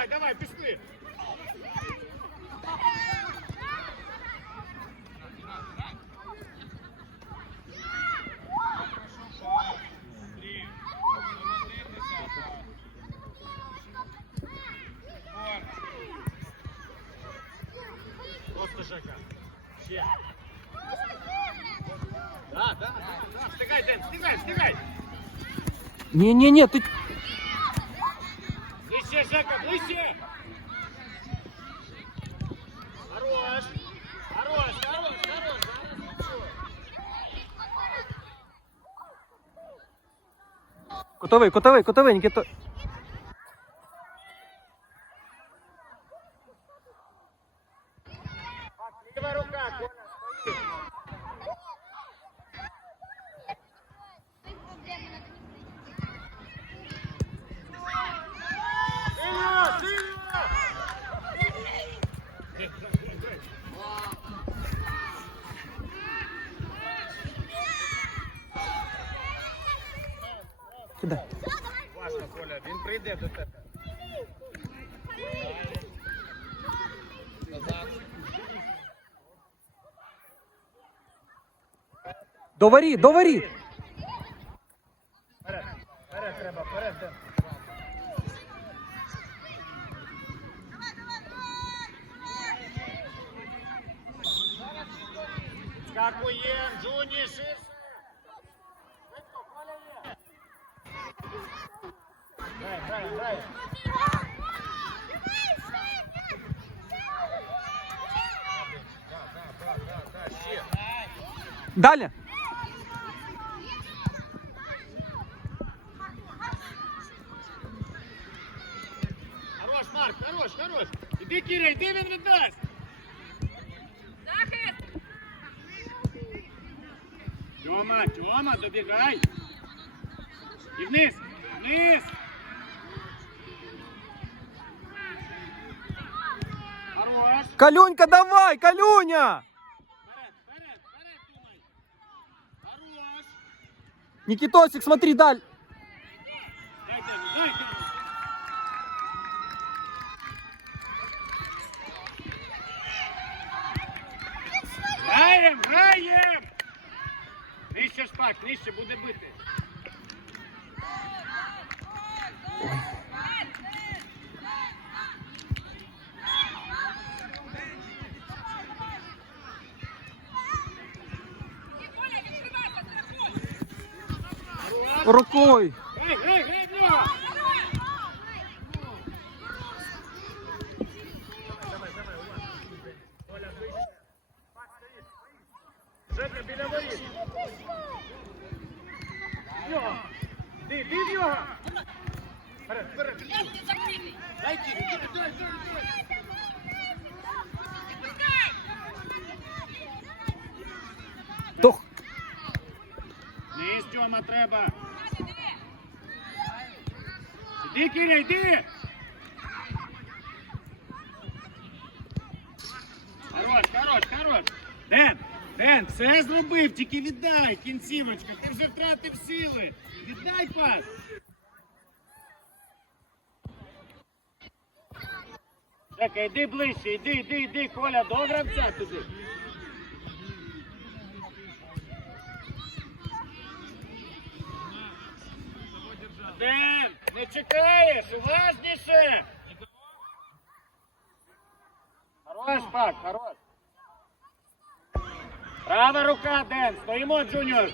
давай, давай, пішли. Просто Жека. Ще. Да, да, да. Встигай, Ден, встигай, встигай. Ні-ні-ні, ти. కొత్తవై కొత్తవై కొత్తవై ఇంకెత్త Claro. Кидай. Важно, Коля, він прийде до тебе. До воріт, до воріт. Вперед, вперед треба, вперед. Скакуєм, Джуні, ширше. Калюнька, давай, Калюня! Никитосик, смотри, даль. Граєм, граєм! Нижче шпак, нижче буде бити. Рукой. Грай, грай, грай в нього! Жека, біля воріт. В Нього. Іди, іди в нього. Вперед, вперед. Дай Кірі, Кірі, дай, дай, дай. Тох. Низ, Тьома, треба. Іди, Кіря, йди. Хорош, хорош, хорош. Ден, Ден, все зробив, тільки віддай, кінцівочка. Ти вже втратив сили. Віддай пас. Жека, йди ближче, йди, йди, йди, Коля, до гравця туди. Ден, не чекаєш, уважніше. Хорош, пак, хорош. Права рука, Ден, стоїмо, Джуніор.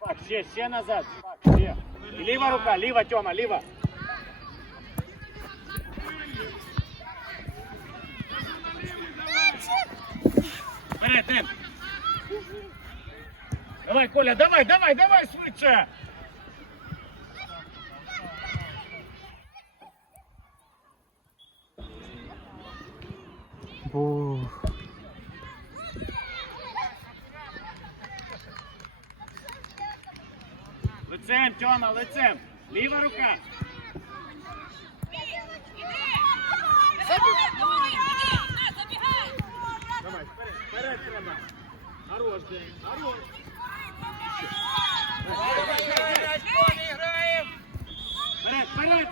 Пак, ще, ще назад, пак, ще. І ліва рука, ліва, Тьома, ліва. Вперед, Ден. Давай, Коля, давай, давай, давай, швидше. Бух. Лицем, Тьома, лицем. Ліва рука. Давай, вперед, вперед треба. Хорош, Ден, хорош. Вперед, вперед,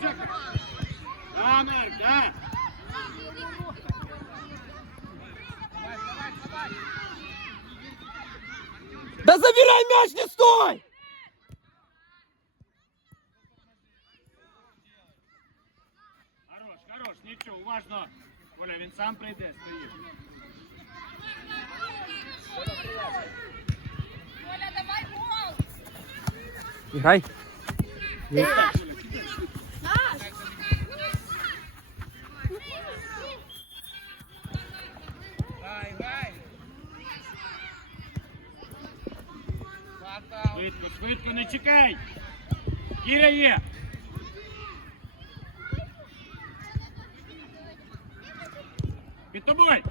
Жека. мяч, не стой! Хорош, хорош, нічого, уважно. Оля, він сам прийде, стоїть. Оля, давай гол! Играй. Швидко, швидко, не чекай. Кіря є. Під тобою.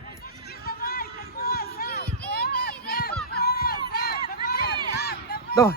Давай,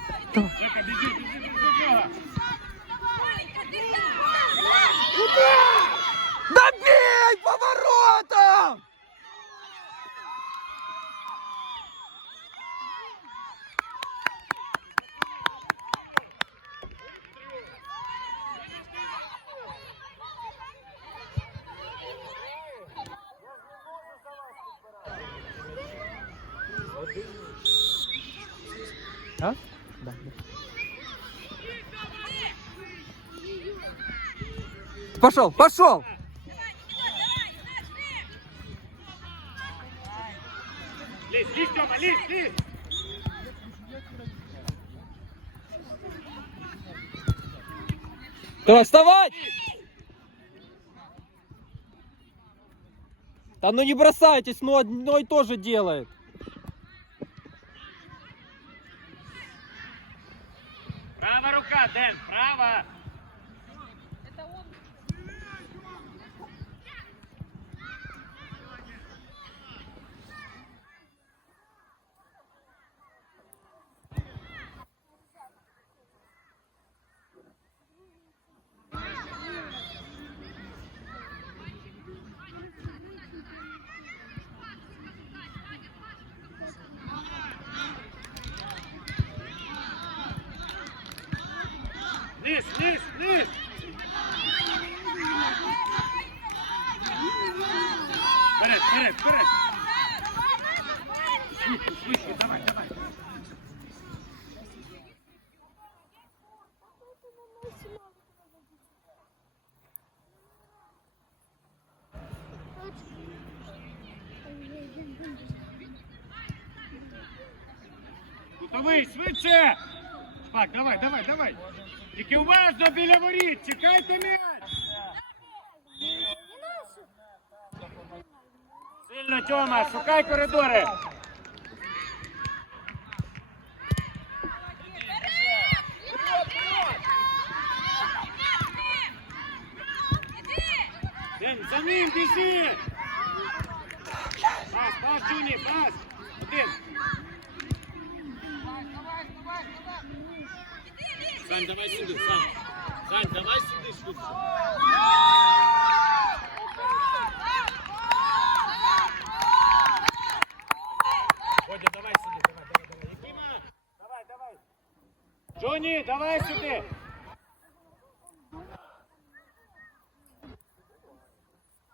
А? Да, да. Пошел, пошел! Лізь, лізь, Тьома, лізь, лізь. Давай, вставать! Да ну не бросайтесь, ну одно и то же делает. Низ, низ, низ. Вперед, вперед, вперед. Швидко, швидко, давай, давай. Кутовий, швидше! Так, давай, давай, давай. Тільки уважно біля воріт, чекайте м'яч. Сильно, Тьома, шукай коридори. За ним біжи! Пас, пас, Джуні, Сань, давай сюди, Сань. Сань, давай сюди швидше. Водя, давай сюди, давай, давай, давай. Якима, давай, давай. Джоні, давай сюди.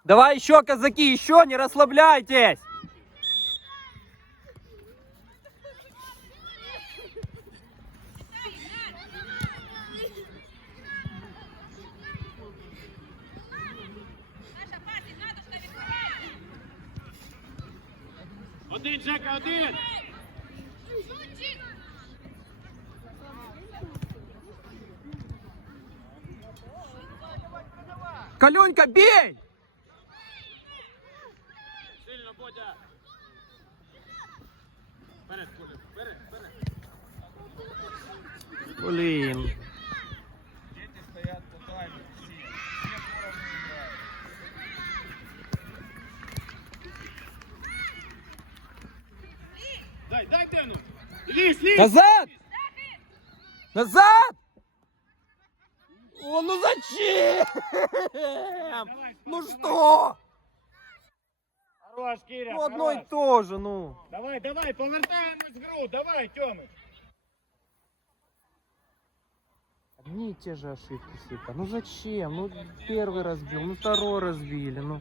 Давай еще, казаки, еще, не расслабляйтесь! Один, Жека, один. Каленька, бей! Сильно, Бодя. Вперед, Бодя, вперед, вперед. Блин. Дети стоят тотально. Дай, дай Дену. Лізь, лізь. Назад! Назад! О, ну зачем? Давай, Ну давай. что? Киря, Ну одно хорош. то же, ну. Давай, давай, повертаємось в гру. Давай, Тьомич. Одни и те же ошибки всегда. Ну зачем? Ну первый разбил, ну второй разбили, ну.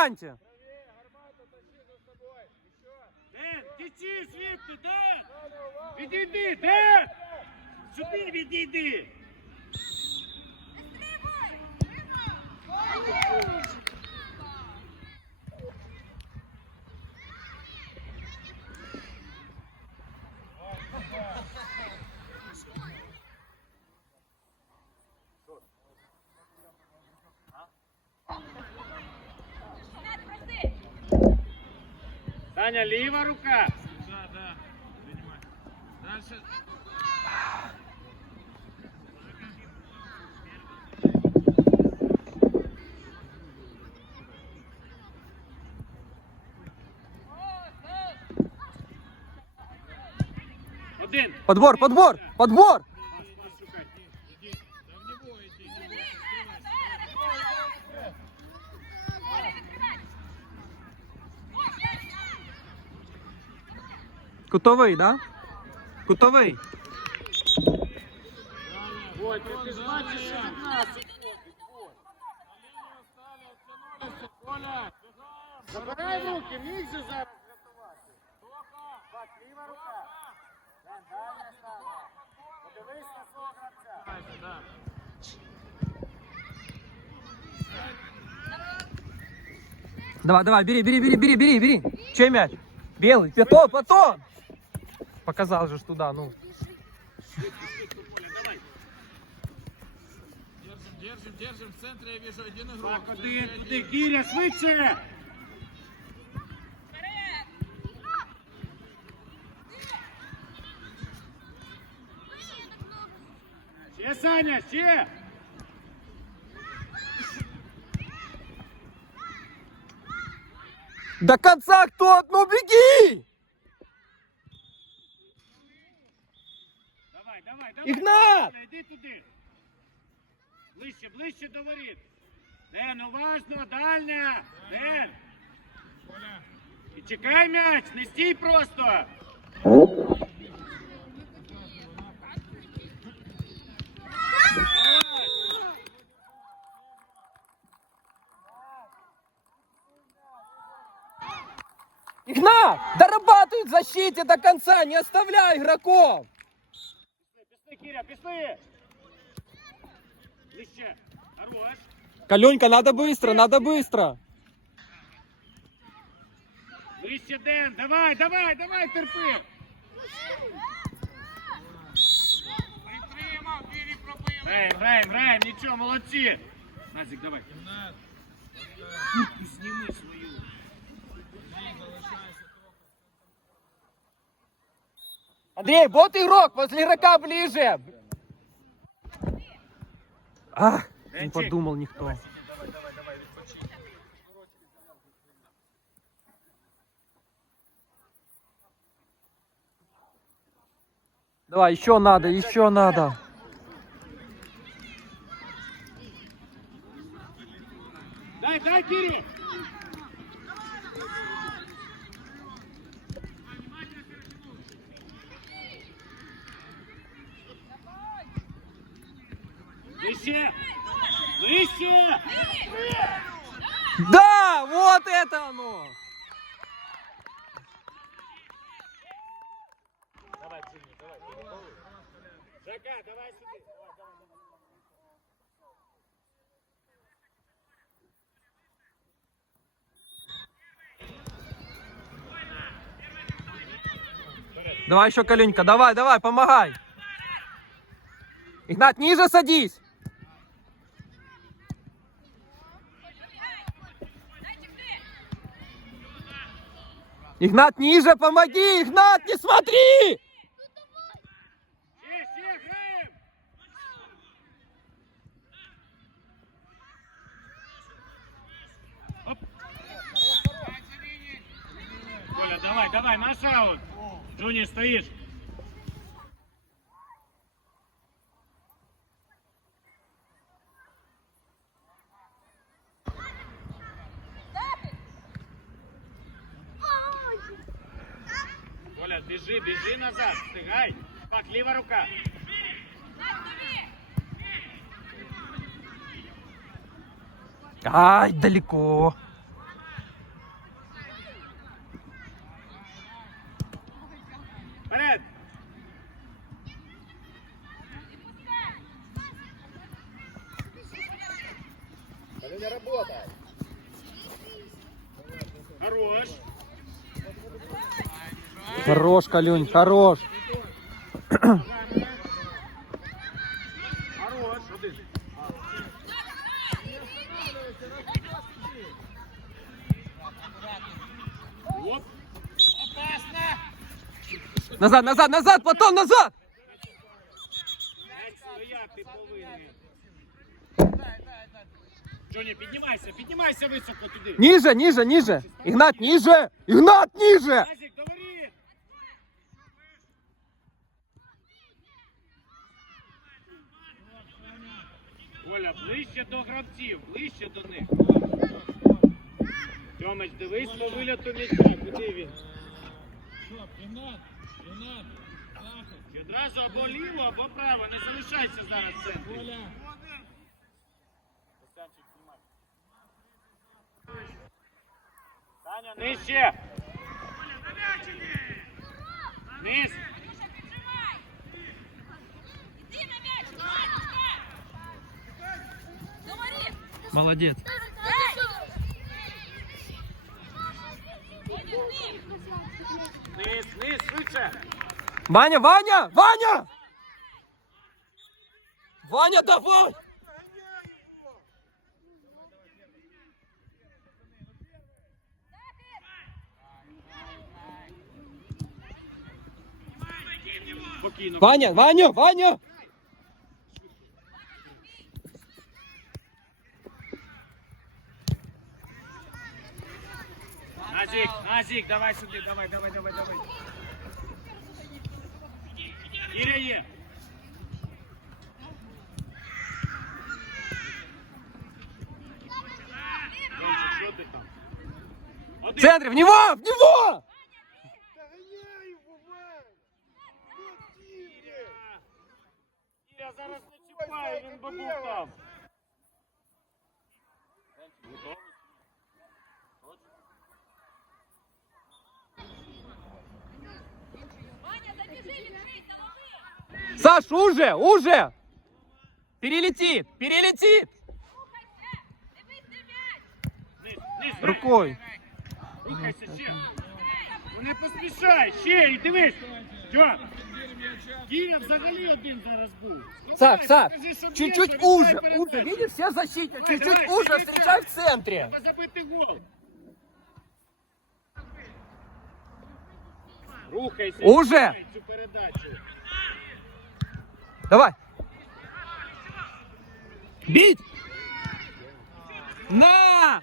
встаньте! Ден, течи звідти, Ден! Відійди, Ден! Сюди відійди! Прости. Саня, ліва рука! Да, да. Принимай. Дальше. Один! Подбор, подбор, подбор! Пас, пас шукай. Иди. Да в него иди. не бойся, открывайся. Оля, відкривай. Кутовий, да? Кутовий. Ой, ти, ти ж бачиш, що від нас. Коля, Забирай руки, міг же зараз рятувати. Бак, ліва рука. Ден, дальня стала. Подивись на свого гравця. да. Давай, давай, бери, бери, бери, бери, бери, бери. Чей мяч? Белый, потом, потом. Показал же туда, ну. Держим, держим, держим. В центре я вижу один игрок. Бак, В один, центре туди, один. Кіря, швидше! Ще, Саня, ще! До конца кто? Ну беги! Давай, давай, давай. Ігнат! Саня, Іди туди. Ближче, ближче до воріт. Ден, уважно, дальня. Ден. Коля. І чекай м'яч, не стій просто. Игнат! Дорабатывай в защите до конца, не оставляй игроков! Пішли, Кіря, пішли. Ближче. Хорош. Каленька, надо быстро, надо быстро! Ближче, Ден, давай, давай, давай, терпи. Притримав, бери, пробив. Граємо, граємо, граємо, нічого, молодці. Назик, давай. Ігнат. Куртку зніми свою. Ні, залишайся. Андрей, вот игрок, возле игрока ближе! А, не подумал никто. Давай, еще надо, еще надо. Дай, дай, Кирі. Ближче! Ближче! Да, вот это оно! Давай, Джинни, давай, Жака, давай сюди. Давай, давай, давай. Давай еще, Каленька, давай, давай, помогай. Игнат, ниже садись. Игнат, ниже помоги, Игнат, не смотри! Ще, ще, граємо! Оп. Коля, давай, давай, наш аут. Джуні, стоїш. Ліва рука. Ай, далеко. Вперед! Колени работай. Хорош. Хорош, Колюнь, хорош. Назад, назад, назад, Платон, назад! М'яч стояти повинен. Джоні, піднімайся, піднімайся високо туди. Ниже, ниже, ниже. Игнат, ниже! Игнат, ниже! Назік, Оля, ближче до гравців, ближче до них. Тьомич, дивись по виліту м'яча, куди він? І Одразу або ліво, або право, не залишайся зараз в центрі. Таня, нижче! Низ! Іди на м'яч! Молодец. Ваня, Ваня, Ваня! Ваня, давай! Ваня, Ваня, Ваня! Назик, Назик, давай сюди, давай, давай, давай, давай. Кіря є. Дончик, що ти там? В Один. центре, в него, в него! Я зараз не чіпаю, він би був там. Готовий? Саш, уже, уже! Перелетит, перелетит! Рухайся! Дивись на м'яч! Низ, низ, Рукой. Рухайся ще. Ну не поспішай, ще і дивись. Що? Кіря взагалі один зараз був. Саш, Давай, Саш, покажи, щоб чуть-чуть більше, уже, віддай уже, передачу. видишь, все защиты, Давай, чуть-чуть давай, уже, сиди, встречай в сядь. центре. Треба забити гол. Рухайся. Уже. віддай Цю передачу. Давай. Бить! На!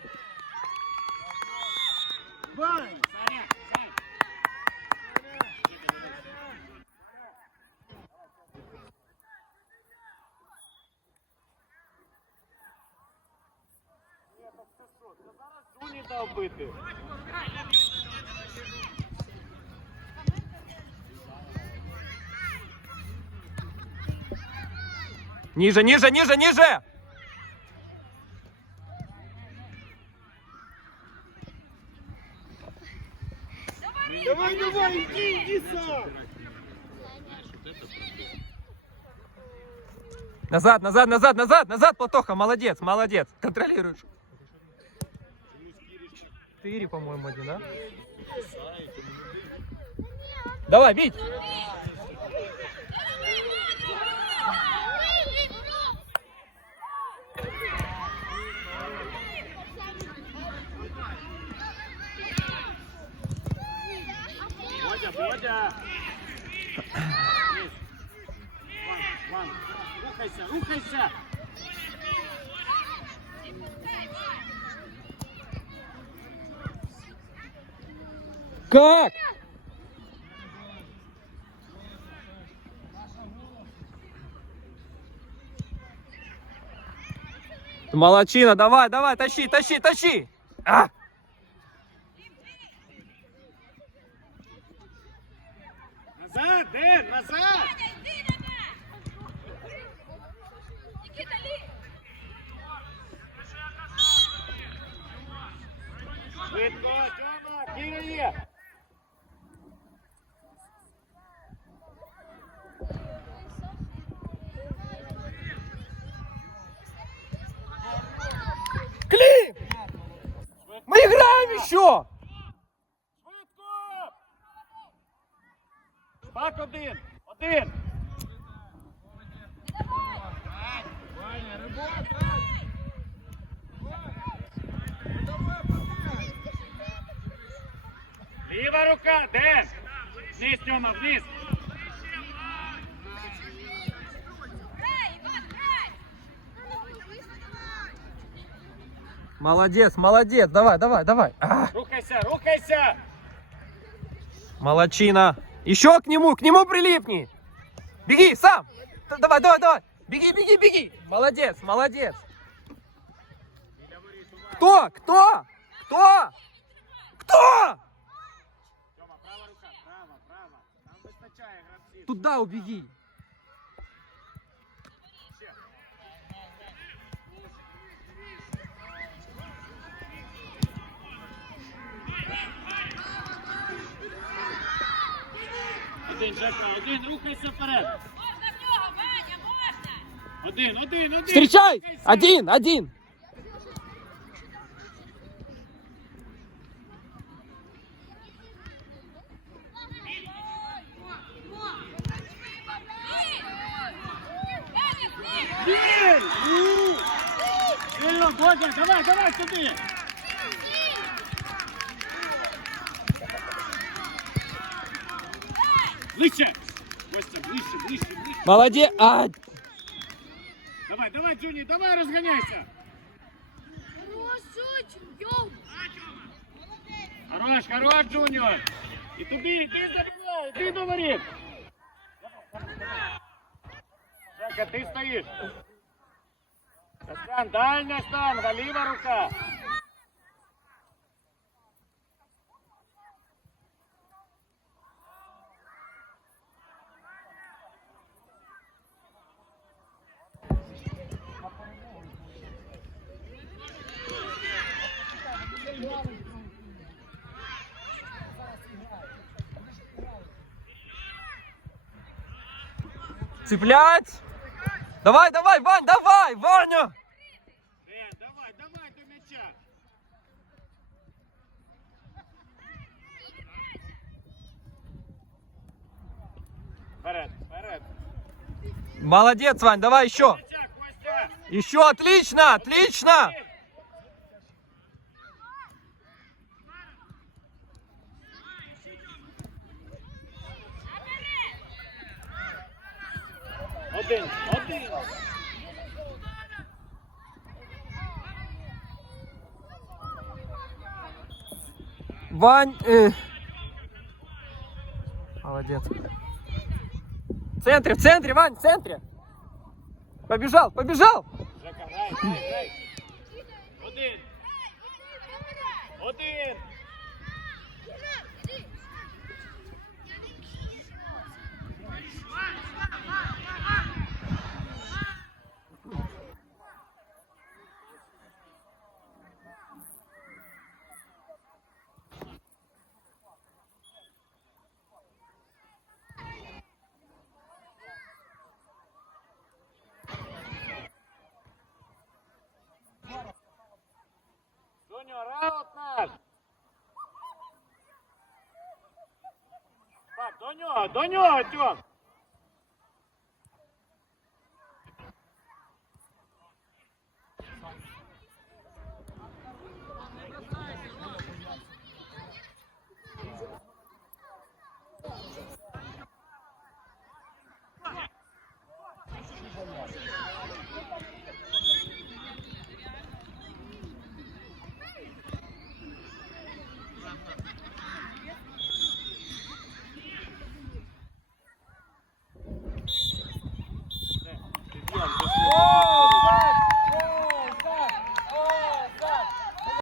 Саня, Саня. Джуні дав бити. Ниже, ниже, ниже, ниже! Давай, давай, иди, иди сам. Назад, назад, назад, назад, назад, Платоха, молодец, молодец. Контролируешь. Четыре, по-моему, один, да? Давай, бить! Водя, Ван. Рухайся, рухайся. Как? Молодчина, давай, давай, тащи, тащи, тащи! А! Назад, Дэн, назад. Ваня, йди на м'яч! Нікіта, лізь! Швидко, Тьома, Кіра є. що? Швидко! Пак один! Один! Ліва рука! Де? Вниз, Тьома, вниз! Молодець, молодець, давай, давай, давай. А, Рухайся, рухайся! молодчина. Еще к нему, к нему прилипни. Беги, сам. Давай, давай, давай. Беги, беги, беги. Молодец, молодец. Кто? Кто? Кто? Кто? Тьома, права рука, права, права. Там вистачає гравців. Туда убеги. Один, Жека, один, рухайся вперед. Можна в нього, Ваня, можна! Один, один, один. Встречай! Рухайся. Один, один. Ваня! Ну! Сильно, Бодя, давай, давай сюди! Ближче! Костя, ближче, ближче, ближче. Молодец. А, Давай, давай, Джуні, давай, розганяйся! Хорош, хорош, Джуніор! І тобі, іди забивай, іди до воріт! Жека, ти стоїш! Костян, дальня штанга, ліва рука! Цеплять. Давай, давай, Вань, давай, Ваня. Е, давай, давай до м'яча! Вперед, вперед! Молодец, Вань, давай еще. Еще отлично, отлично. Один, один! Вань. э. Молодец. В центре, в центре, Вань, в центре. Побежал, побежал. Жека, грай, грай, грай! Один! Один! Джуніор, аут наш! Так, до нього, до